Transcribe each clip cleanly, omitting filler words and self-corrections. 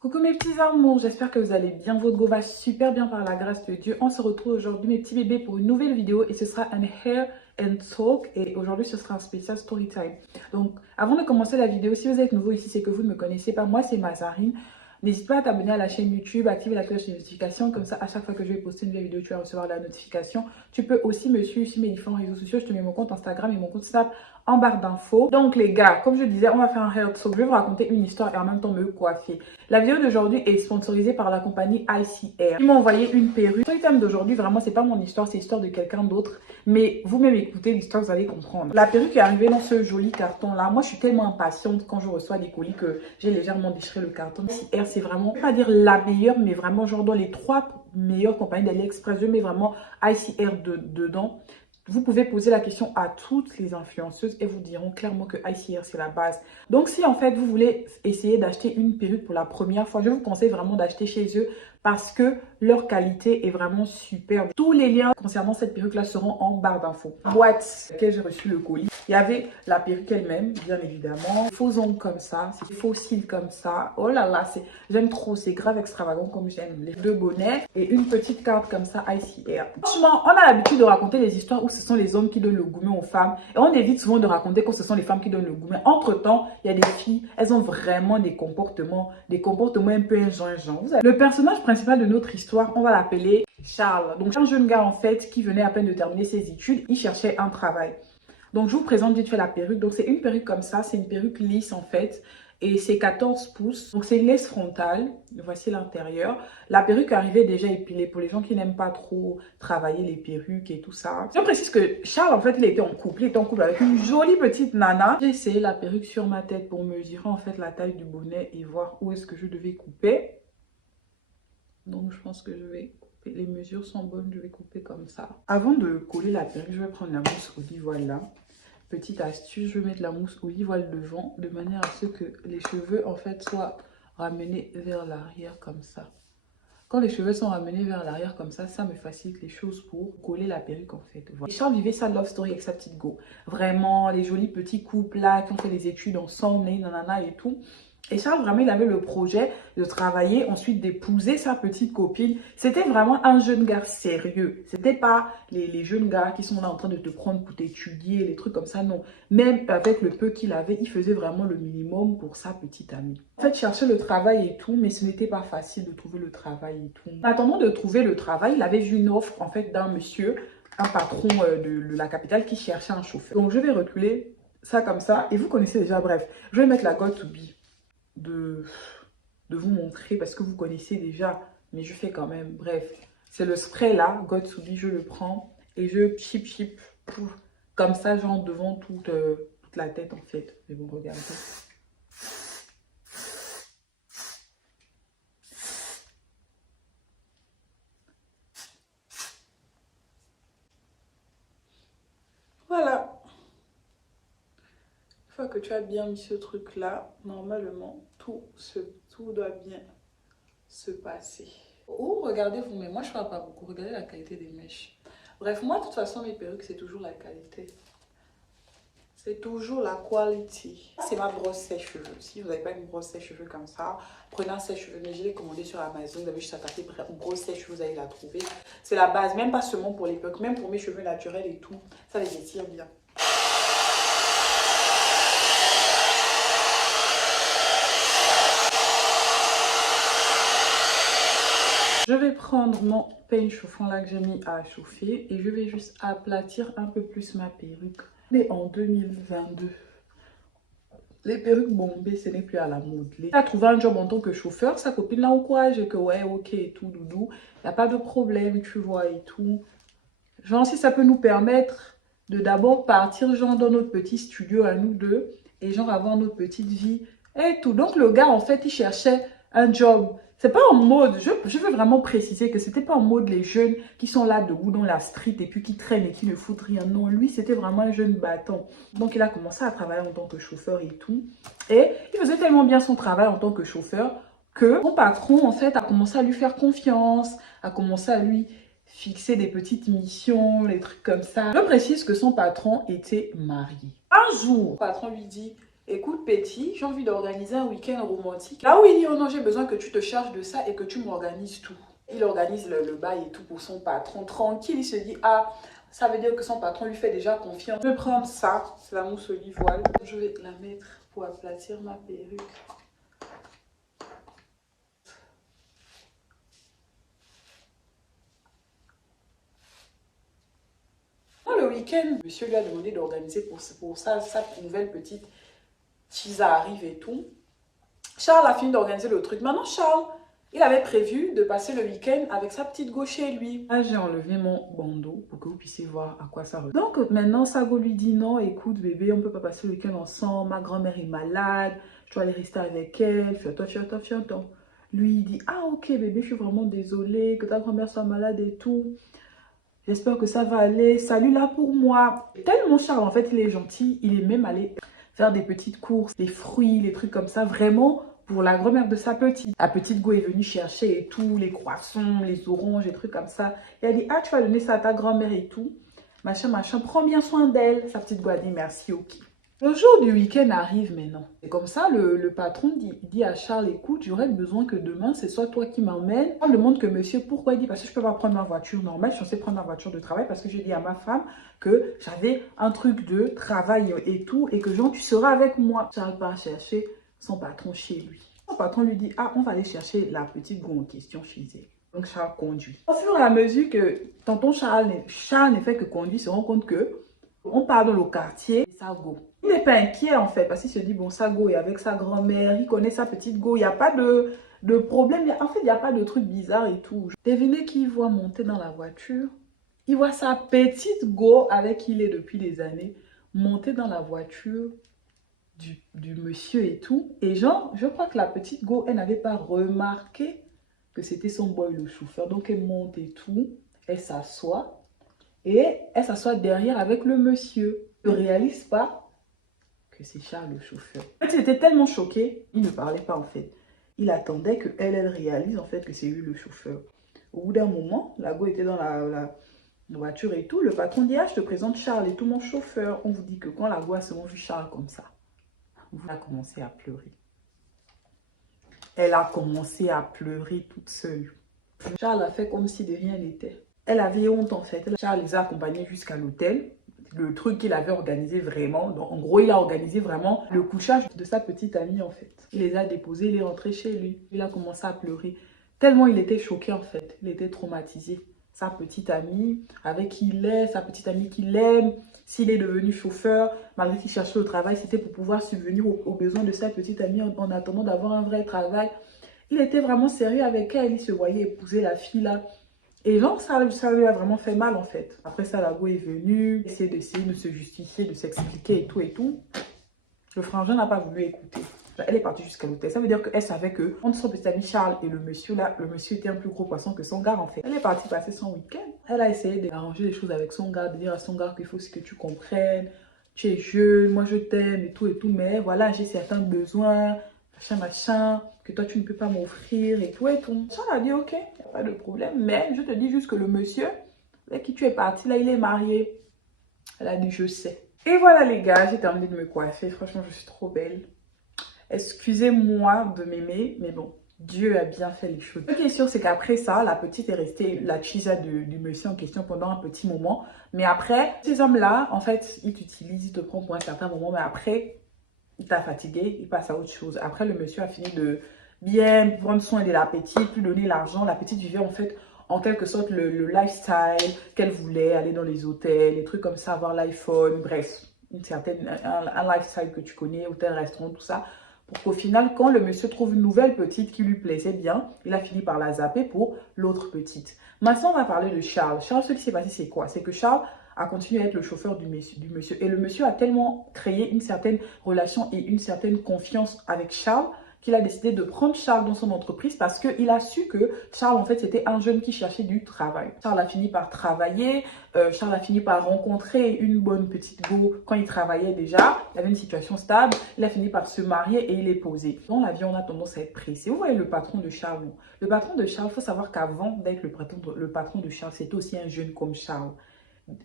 Coucou mes petits amours, j'espère que vous allez bien, votre go va super bien par la grâce de Dieu. On se retrouve aujourd'hui mes petits bébés pour une nouvelle vidéo et ce sera un hair and talk et aujourd'hui ce sera un spécial story time. Donc avant de commencer la vidéo, si vous êtes nouveau ici, c'est que vous ne me connaissez pas, moi c'est Mazarine. N'hésite pas à t'abonner à la chaîne YouTube, activer la cloche de notification, comme ça à chaque fois que je vais poster une nouvelle vidéo, tu vas recevoir la notification. Tu peux aussi me suivre sur mes différents réseaux sociaux, je te mets mon compte Instagram et mon compte Snap en barre d'infos. Donc les gars, comme je disais, on va faire un hair talk, je vais vous raconter une histoire et en même temps me coiffer. La vidéo d'aujourd'hui est sponsorisée par la compagnie ICR. Ils m'ont envoyé une perruque. Le thème d'aujourd'hui, vraiment, c'est pas mon histoire, c'est l'histoire de quelqu'un d'autre. Mais vous-même écoutez l'histoire, vous allez comprendre. La perruque est arrivée dans ce joli carton-là. Moi, je suis tellement impatiente quand je reçois des colis que j'ai légèrement déchiré le carton. ICR, c'est vraiment, pas dire la meilleure, mais vraiment genre dans les 3 meilleures compagnies d'AliExpress. Je mets vraiment ICR dedans. Vous pouvez poser la question à toutes les influenceuses et vous diront clairement que ICR, c'est la base. Donc, si en fait, vous voulez essayer d'acheter une perruque pour la première fois, je vous conseille vraiment d'acheter chez eux parce que leur qualité est vraiment superbe. Tous les liens concernant cette perruque-là seront en barre d'infos. Boîte laquelle j'ai reçu le colis. Il y avait la perruque elle-même, bien évidemment. Faux ongles comme ça, c'est faux cils comme ça. Oh là là, j'aime trop, c'est grave extravagant comme j'aime. Les 2 bonnets et une petite carte comme ça, ICR. Franchement, on a l'habitude de raconter des histoires où ce sont les hommes qui donnent le gourmet aux femmes. Et on évite souvent de raconter que ce sont les femmes qui donnent le gourmet. Entre-temps, il y a des filles, elles ont vraiment des comportements un peu injurieux. Le personnage principal de notre histoire, on va l'appeler Charles. Donc, un jeune gars en fait qui venait à peine de terminer ses études, il cherchait un travail. Donc, je vous présente vite fait la perruque. Donc, c'est une perruque comme ça. C'est une perruque lisse, en fait. Et c'est 14 pouces. Donc, c'est une laisse frontale. Voici l'intérieur. La perruque arrivait déjà épilée pour les gens qui n'aiment pas trop travailler les perruques et tout ça. Je précise que Charles, en fait, il était en couple. Il était en couple avec une jolie petite nana. J'ai essayé la perruque sur ma tête pour mesurer, en fait, la taille du bonnet et voir où est-ce que je devais couper. Donc, je pense que je vais... Les mesures sont bonnes, je vais couper comme ça. Avant de coller la perruque, je vais prendre la mousse olive oil là. Petite astuce, je vais mettre la mousse olive oil devant de manière à ce que les cheveux en fait soient ramenés vers l'arrière comme ça. Quand les cheveux sont ramenés vers l'arrière comme ça me facilite les choses pour coller la perruque en fait. Voilà. Et Charles vivait sa love story avec sa petite go. Vraiment, les jolis petits couples là qui ont fait des études ensemble, nanana et tout. Et Charles, vraiment, il avait le projet de travailler, ensuite d'épouser sa petite copine. C'était vraiment un jeune gars sérieux. C'était pas les jeunes gars qui sont là en train de te prendre pour t'étudier, les trucs comme ça, non. Même avec le peu qu'il avait, il faisait vraiment le minimum pour sa petite amie. En fait, il cherchait le travail et tout, mais ce n'était pas facile de trouver le travail et tout. En attendant de trouver le travail, il avait vu une offre, en fait, d'un monsieur, un patron de la capitale qui cherchait un chauffeur. Donc, je vais reculer ça comme ça. Et vous connaissez déjà, bref. Je vais mettre la God to be. De vous montrer parce que vous connaissez déjà, mais je fais quand même. Bref, c'est le spray là, God to be, je le prends et je chip comme ça, genre devant toute la tête en fait. Mais bon, regardez. Voilà. Une fois que tu as bien mis ce truc là, normalement, tout doit bien se passer. Ou regardez vous-même, moi je ne parle pas beaucoup, regardez la qualité des mèches. Bref, moi de toute façon mes perruques c'est toujours la qualité. C'est toujours la quality. C'est ma brosse sèche-cheveux. Si vous n'avez pas une brosse sèche-cheveux comme ça, prenez un sèche-cheveux. Mais je l'ai commandé sur Amazon. Vous avez juste à taper brosse sèche-cheveux, vous allez la trouver. C'est la base, même pas seulement pour les perruques, même pour mes cheveux naturels et tout. Ça les étire bien. Je vais prendre mon peigne chauffant là que j'ai mis à chauffer et je vais juste aplatir un peu plus ma perruque. Mais en 2022, les perruques bombées, ce n'est plus à la mode. Il a trouvé un job en tant que chauffeur, sa copine l'a encouragé que ouais, ok et tout, doudou. Il n'y a pas de problème, tu vois, et tout. Genre, si ça peut nous permettre de d'abord partir, genre, dans notre petit studio à nous deux et genre avoir notre petite vie et tout. Donc, le gars, en fait, il cherchait un job. C'est pas en mode, je veux vraiment préciser que c'était pas en mode les jeunes qui sont là debout dans la street et puis qui traînent et qui ne foutent rien. Non, lui, c'était vraiment un jeune battant. Donc, il a commencé à travailler en tant que chauffeur et tout. Et il faisait tellement bien son travail en tant que chauffeur que son patron, en fait, a commencé à lui faire confiance, a commencé à lui fixer des petites missions, les trucs comme ça. Je précise que son patron était marié. Un jour, le patron lui dit... écoute petit, j'ai envie d'organiser un week-end romantique. Là où il dit, oh non, j'ai besoin que tu te charges de ça et que tu m'organises tout. Il organise le bail et tout pour son patron. Tranquille, il se dit, ah, ça veut dire que son patron lui fait déjà confiance. Je vais prendre ça, c'est la mousse olive-oil. Je vais la mettre pour aplatir ma perruque. Le week-end, monsieur lui a demandé d'organiser pour ça sa nouvelle petite Chisa arrive et tout. Charles a fini d'organiser le truc. Maintenant, Charles, il avait prévu de passer le week-end avec sa petite go chez lui. Là, j'ai enlevé mon bandeau pour que vous puissiez voir à quoi ça ressemble. Donc, maintenant, Sago lui dit non, écoute bébé, on ne peut pas passer le week-end ensemble. Ma grand-mère est malade, je dois aller rester avec elle. Fiato. Lui, il dit, ah ok bébé, je suis vraiment désolée que ta grand-mère soit malade et tout. J'espère que ça va aller. Salut là pour moi. Tellement Charles, en fait, il est gentil. Il est même allé faire des petites courses, des fruits, les trucs comme ça. Vraiment, pour la grand-mère de sa petite. La petite go est venue chercher et tout, les croissants, les oranges, les trucs comme ça. Et elle dit, ah, tu vas donner ça à ta grand-mère et tout. Machin. Prends bien soin d'elle. Sa petite go a dit, merci, ok. Le jour du week-end arrive maintenant. Et comme ça, le patron dit à Charles, écoute, j'aurais besoin que demain, c'est soit toi qui m'emmènes. Charles demande que monsieur, pourquoi? Il dit, parce que je ne peux pas prendre ma voiture normale, je suis censée prendre ma voiture de travail parce que j'ai dit à ma femme que j'avais un truc de travail et tout, et que genre, tu seras avec moi. Charles part chercher son patron chez lui. Son patron lui dit, ah, on va aller chercher la petite go en question chez elle. Donc Charles conduit. Au fur et à mesure que tonton Charles n'est fait que conduire, il se rend compte que on part dans le quartier, Sago. Il n'est pas inquiet en fait parce qu'il se dit, bon, Sago est avec sa grand-mère, il connaît sa petite go, il n'y a pas de problème. En fait, il n'y a pas de truc bizarre et tout. Devinez qui voit monter dans la voiture? Il voit sa petite go avec qui il est depuis des années monter dans la voiture du monsieur et tout. Et genre, je crois que la petite go, elle n'avait pas remarqué que c'était son boy le chauffeur. Donc elle monte et tout, elle s'assoit. Et elle s'assoit derrière avec le monsieur. Il ne réalise pas que c'est Charles le chauffeur. En fait, il était tellement choqué, il ne parlait pas en fait. Il attendait qu'elle réalise en fait que c'est lui le chauffeur. Au bout d'un moment, la go était dans la voiture et tout. Le patron dit, ah, je te présente Charles et tout, mon chauffeur. On vous dit que quand la go a seulement vu Charles comme ça, elle a commencé à pleurer. Elle a commencé à pleurer toute seule. Charles a fait comme si de rien n'était. Elle avait honte en fait. Charles les a accompagnés jusqu'à l'hôtel. Le truc qu'il avait organisé vraiment. Donc, en gros, il a organisé vraiment le couchage de sa petite amie en fait. Il les a déposés, il est rentré chez lui. Il a commencé à pleurer. Tellement il était choqué en fait. Il était traumatisé. Sa petite amie avec qui il est, sa petite amie qui l'aime. S'il est devenu chauffeur, malgré qu'il cherchait le travail, c'était pour pouvoir subvenir aux besoins de sa petite amie en attendant d'avoir un vrai travail. Il était vraiment sérieux avec elle. Il se voyait épouser la fille là. Et genre, ça lui a vraiment fait mal en fait. Après ça, la go est venue, essayer de se justifier, de s'expliquer et tout et tout. Le frangin n'a pas voulu écouter. Elle est partie jusqu'à l'hôtel. Ça veut dire qu'elle savait que entre son petit ami Charles et le monsieur là, le monsieur était un plus gros poisson que son gars en fait. Elle est partie passer son week-end. Elle a essayé d'arranger les choses avec son gars, de dire à son gars qu'il faut aussi que tu comprennes. Tu es jeune, moi je t'aime et tout, mais voilà, j'ai certains besoins, machin, que toi tu ne peux pas m'offrir et tout et tout. Charles a dit ok, il n'y a pas de problème, mais je te dis juste que le monsieur avec qui tu es parti là, il est marié. Elle a dit je sais. Et voilà les gars, j'ai terminé de me coiffer. Franchement, je suis trop belle. Excusez-moi de m'aimer, mais bon, Dieu a bien fait les choses. Ce qui est sûr, c'est qu'après ça, la petite est restée la chisa du monsieur en question pendant un petit moment. Mais après, ces hommes-là, en fait, ils t'utilisent, ils te prennent pour un certain moment, mais après, il t'a fatigué, il passe à autre chose. Après, le monsieur a fini de bien prendre soin de la petite, lui donner l'argent. La petite vivait en fait, en quelque sorte, le lifestyle qu'elle voulait, aller dans les hôtels, les trucs comme ça, avoir l'iPhone, bref, un lifestyle que tu connais, hôtel, restaurant, tout ça. Pour qu'au final, quand le monsieur trouve une nouvelle petite qui lui plaisait bien, il a fini par la zapper pour l'autre petite. Maintenant, on va parler de Charles. Charles, ce qui s'est passé, c'est quoi? C'est que Charles a continué à être le chauffeur du monsieur. Et le monsieur a tellement créé une certaine relation et une certaine confiance avec Charles qu'il a décidé de prendre Charles dans son entreprise parce qu'il a su que Charles, en fait, c'était un jeune qui cherchait du travail. Charles a fini par travailler, Charles a fini par rencontrer une bonne petite go quand il travaillait déjà. Il avait une situation stable, il a fini par se marier et il est posé. Dans la vie, on a tendance à être pressé. Vous voyez le patron de Charles, non? Le patron de Charles, il faut savoir qu'avant d'être le patron de Charles, c'était aussi un jeune comme Charles.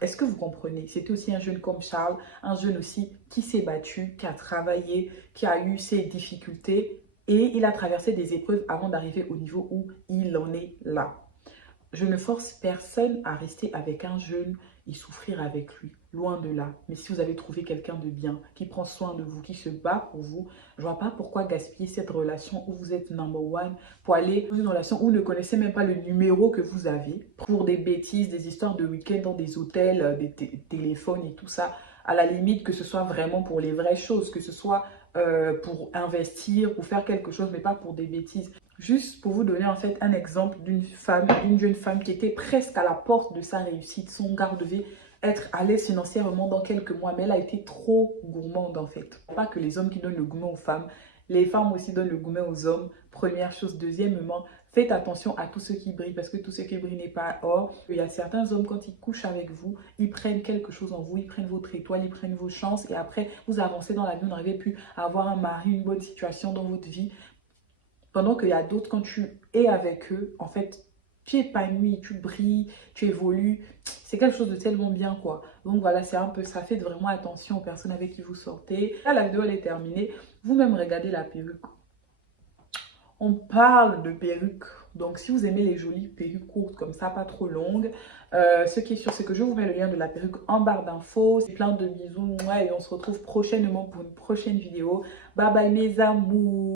Est-ce que vous comprenez? C'était aussi un jeune comme Charles, un jeune aussi qui s'est battu, qui a travaillé, qui a eu ses difficultés et il a traversé des épreuves avant d'arriver au niveau où il en est là. Je ne force personne à rester avec un jeune et souffrir avec lui, loin de là. Mais si vous avez trouvé quelqu'un de bien, qui prend soin de vous, qui se bat pour vous, je ne vois pas pourquoi gaspiller cette relation où vous êtes number one pour aller dans une relation où vous ne connaissez même pas le numéro que vous avez pour des bêtises, des histoires de week-end dans des hôtels, des téléphones et tout ça. À la limite, que ce soit vraiment pour les vraies choses, que ce soit pour investir, pour faire quelque chose, mais pas pour des bêtises. Juste pour vous donner en fait un exemple d'une femme, d'une jeune femme qui était presque à la porte de sa réussite. Son gars devait être à l'aise financièrement dans quelques mois, mais elle a été trop gourmande en fait. Pas que les hommes qui donnent le gourmet aux femmes, les femmes aussi donnent le gourmet aux hommes. Première chose. Deuxièmement, faites attention à tout ce qui brille parce que tout ce qui brille n'est pas or. Il y a certains hommes, quand ils couchent avec vous, ils prennent quelque chose en vous, ils prennent votre étoile, ils prennent vos chances et après vous avancez dans la vie, vous n'arrivez plus à avoir un mari, une bonne situation dans votre vie. Pendant qu'il y a d'autres, quand tu es avec eux, en fait, tu épanouis, tu brilles, tu évolues. C'est quelque chose de tellement bien, quoi. Donc voilà, c'est un peu ça. Faites vraiment attention aux personnes avec qui vous sortez. Là, la vidéo, elle est terminée. Vous-même, regardez la perruque. On parle de perruque. Donc, si vous aimez les jolies perruques courtes comme ça, pas trop longues, ce qui est sûr, c'est que je vous mets le lien de la perruque en barre d'infos. C'est plein de bisous. Ouais, et on se retrouve prochainement pour une prochaine vidéo. Bye bye, mes amours.